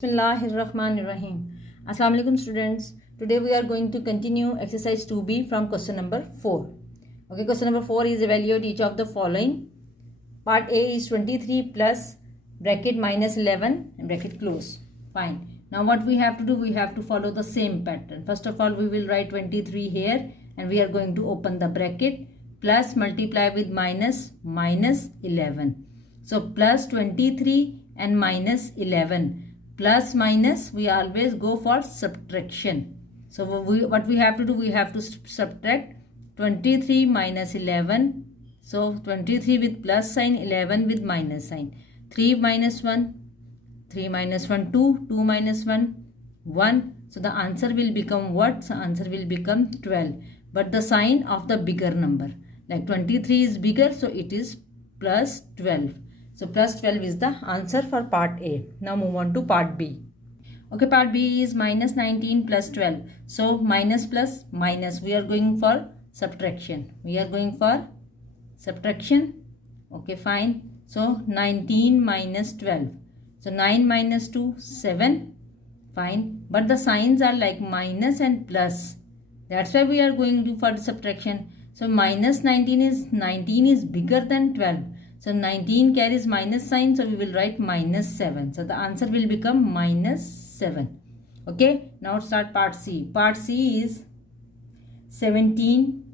Bismillahirrahmanirrahim. Assalamu alaikum students. Today we are going to continue exercise 2b from question number 4. Okay, question number 4 is evaluate each of the following. Part A is 23 plus bracket minus 11 and bracket close. Fine. Now what we have to do, we have to follow the same pattern. First of all, we will write 23 here and we are going to open the bracket plus multiply with minus 11. So plus 23 and minus 11. Plus minus, we always go for subtraction. So what we have to do, we have to subtract 23 minus 11. So 23 with plus sign, 11 with minus sign. 3 minus 1, 3 minus 1, 2, 2 minus 1, 1. So the answer will become what? So answer will become 12. But the sign of the bigger number. Like 23 is bigger, so it is plus 12. So plus 12 is the answer for part A. Now move on to part B. Okay, part B is minus 19 plus 12. So minus plus minus. We are going for subtraction. We are going for subtraction. Okay, fine. So 19 minus 12. So 9 minus 2, 7. Fine. But the signs are like minus and plus. That's why we are going to for subtraction. So minus 19 is bigger than 12. So 19 carries minus sign, so we will write minus 7. So the answer will become minus 7. Okay, now start part C. Part C is 17,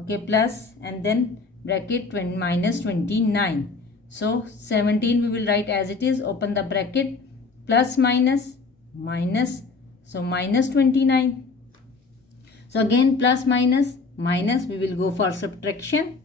okay, plus and then bracket minus 29. So 17 we will write as it is, open the bracket, plus minus, minus, so minus 29. So again plus minus, minus, we will go for subtraction.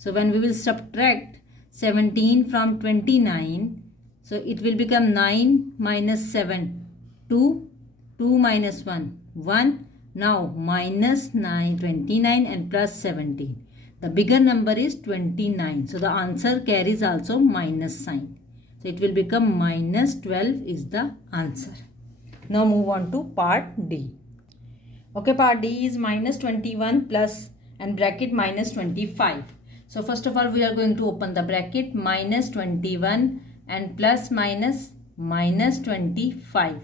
So when we will subtract 17 from 29, so it will become 9 minus 7, 2, 2 minus 1, 1. Now minus 9, 29 and plus 17. The bigger number is 29. So the answer carries also minus sign. So it will become minus 12 is the answer. Now move on to part D. Okay, part D is minus 21 plus and bracket minus 25. So first of all, we are going to open the bracket minus 21 and plus minus minus 25.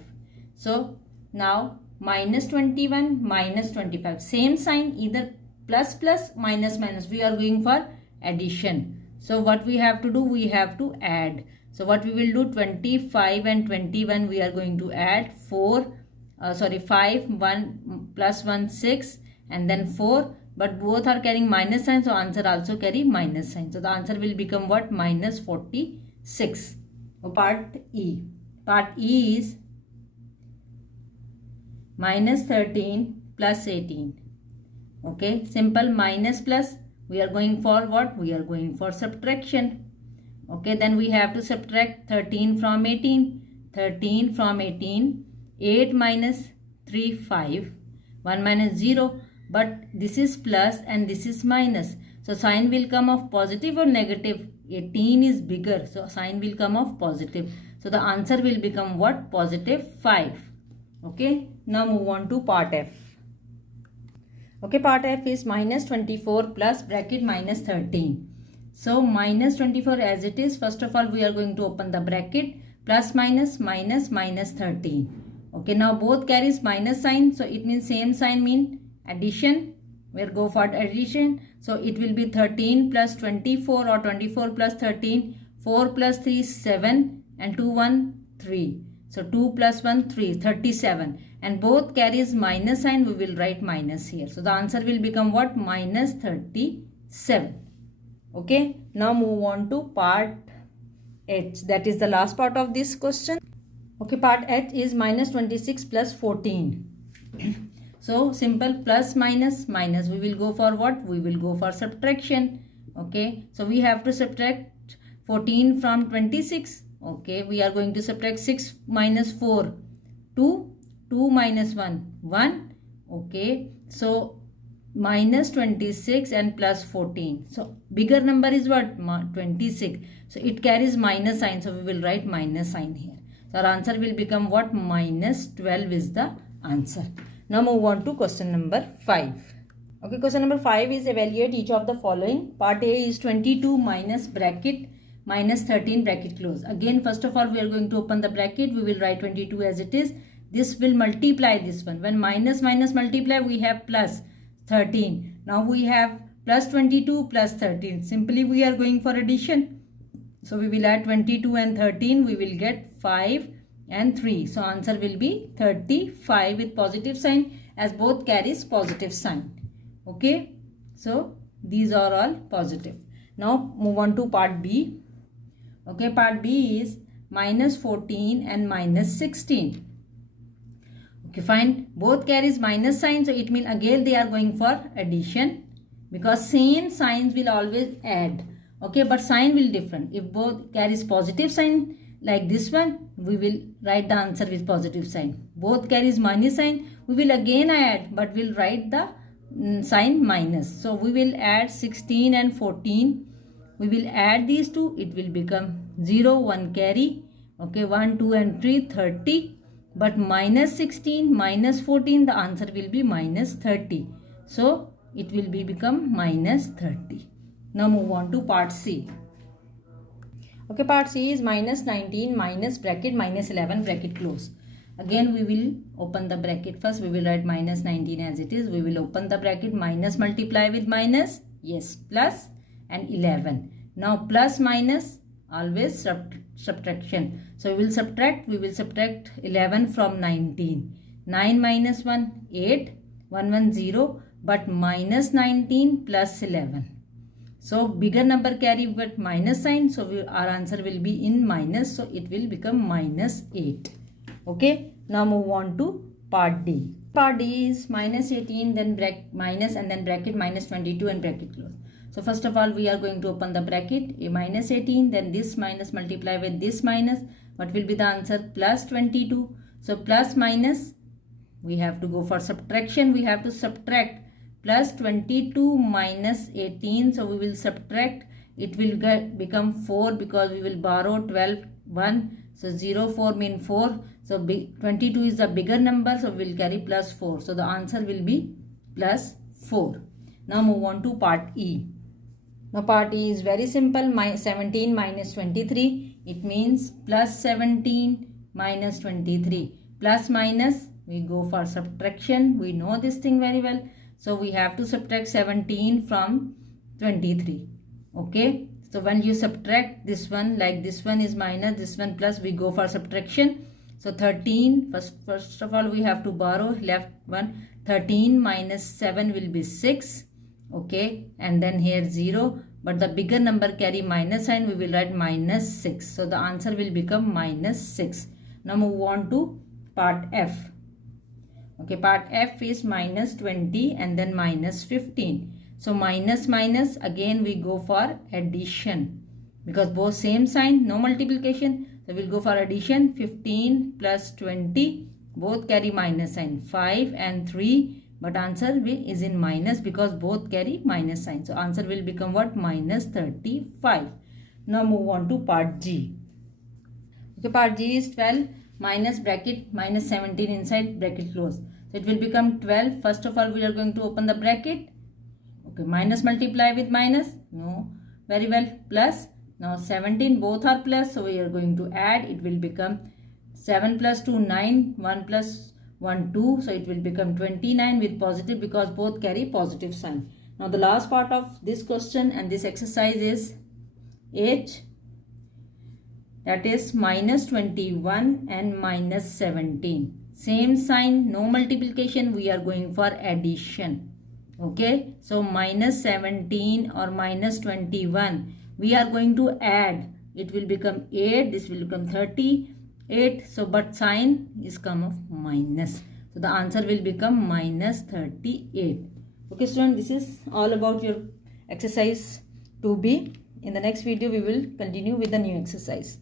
So now minus 21 minus 25. Same sign, either plus plus minus minus. We are going for addition. So what we have to do, we have to add. So what we will do, 25 and 21 we are going to add 5, 1 plus 1, 6 and then 4. But both are carrying minus sign, so answer also carry minus sign. So the answer will become what? Minus 46. So part E. Part E is minus 13 plus 18. Okay, simple minus plus. We are going for what? We are going for subtraction. Okay, then we have to subtract 13 from 18. 13 from 18. 8 minus 3, 5. 1 minus 0. But this is plus and this is minus. So sign will come of positive or negative. 18 is bigger. So sign will come of positive. So the answer will become what? Positive 5. Okay. Now move on to part F. Okay. Part F is minus 24 plus bracket minus 13. So minus 24 as it is. First of all, we are going to open the bracket. Plus minus minus minus 13. Okay. Now both carries minus sign. So it means same sign mean addition. We'll go for addition. So it will be 13 plus 24 or 24 plus 13. 4 plus 3 is 7 and 2 1 3. So 2 plus 1 3, 37. And both carries minus sign. We will write minus here. So the answer will become what? Minus 37. Okay. Now move on to part H. That is the last part of this question. Okay. Part H is minus 26 plus 14. So simple plus minus minus. We will go for what? We will go for subtraction. Okay. So we have to subtract 14 from 26. Okay. We are going to subtract 6 minus 4. 2. 2 minus 1. 1. Okay. So minus 26 and plus 14. So bigger number is what? 26. So it carries minus sign. So we will write minus sign here. So our answer will become what? Minus 12 is the answer. Now move on to question number 5. Okay, question number 5 is evaluate each of the following. Part A is 22 minus bracket minus 13 bracket close. Again, first of all, we are going to open the bracket. We will write 22 as it is. This will multiply this one. When minus minus multiply, we have plus 13. Now we have plus 22 plus 13. Simply we are going for addition. So we will add 22 and 13. We will get 5 and 3. So answer will be 35 with positive sign, as both carries positive sign. Okay. So these are all positive. Now move on to part B. Okay, part B is minus 14 and minus 16. Okay, fine. Both carries minus sign, so it means again they are going for addition, because same signs will always add. Okay, but sign will different. If both carries positive sign like this one, we will write the answer with positive sign. Both carries minus sign, we will again add, but we'll write the sign minus. So we will add 16 and 14. We will add these two. It will become 0, 1 carry. Okay, 1, 2 and 3, 30. But minus 16, minus 14, the answer will be minus 30. So it will become minus 30. Now move on to part C. Okay, part C is minus 19 minus bracket minus 11 bracket close. Again, we will open the bracket first. We will write minus 19 as it is. We will open the bracket, minus multiply with minus. Yes, plus and 11. Now plus minus, always subtraction. So we will subtract 11 from 19. 9 minus 1, 8. 1, 1, 0. But minus 19 plus 11. So bigger number carry with minus sign. So our answer will be in minus. So it will become minus 8. Okay. Now move on to part D. Part D is minus 18, then minus and then bracket minus 22 and bracket close. So first of all, we are going to open the bracket, a minus 18, then this minus multiply with this minus. What will be the answer? Plus 22. So plus minus, we have to go for subtraction. We have to subtract plus 22 minus 18. So we will subtract. It will become 4 because we will borrow 12, 1. So 0, 4 mean 4. So 22 is the bigger number. So we will carry plus 4. So the answer will be plus 4. Now move on to part E. Now part E is very simple. 17 minus 23. It means plus 17 minus 23. Plus minus, we go for subtraction. We know this thing very well. So we have to subtract 17 from 23. Okay. So when you subtract this one, like this one is minus, this one plus, we go for subtraction. So 13, first of all we have to borrow, left one. 13 minus 7 will be 6. Okay, and then here 0, but the bigger number carry minus sign, we will write minus 6. So the answer will become minus 6. Now move on to part F. Okay, part F is minus 20 and then minus 15. So minus minus, again we go for addition, because both same sign, no multiplication. So we'll go for addition. 15 plus 20, both carry minus sign, 5 and 3. But answer is in minus because both carry minus sign. So answer will become what? Minus 35. Now move on to part G. Okay, part G is 12 minus bracket minus 17 inside bracket close. So it will become 12. First of all, we are going to open the bracket. Okay, minus multiply with minus. No, very well. Plus. Now 17, both are plus. So we are going to add. It will become 7 plus 2, 9. 1 plus 1, 2. So it will become 29 with positive because both carry positive sign. Now the last part of this question and this exercise is H. That is minus 21 and minus 17. Same sign, no multiplication. We are going for addition. Okay. So minus 17 or minus 21. We are going to add. It will become 8. This will become 38. So but sign is come of minus. So the answer will become minus 38. Okay student, this is all about your exercise 2B. In the next video we will continue with the new exercise.